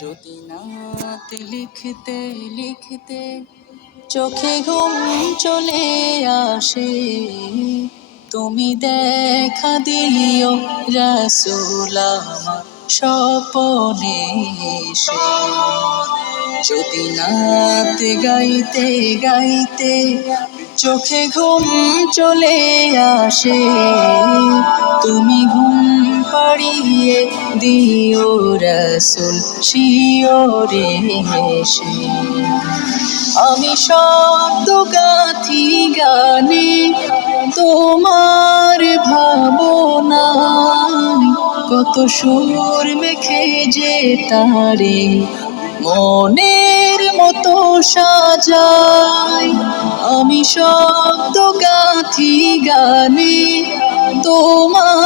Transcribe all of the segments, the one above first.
যদি নাত লিখতে লিখতে চোখে ঘুম চলে আসে, তুমি দেখা দিও রসুল স্বপনে এসে। যদি নাত গাইতে গাইতে চোখে ঘুম চলে আসে, তুমি ঘুম পাড়িয়ে দিও রসুল, শিওরে হেসে। আমি শব্দ গাথি গানে তোমার ভাবনায় কত সুর মেখে যে তারে মনের মতো সাজাই। আমি শব্দ গাথি গানে তোমার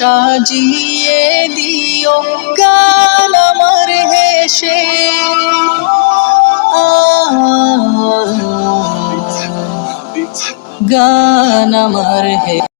সাজিয়ে দিও গান আমার হেসে। গান আমার হে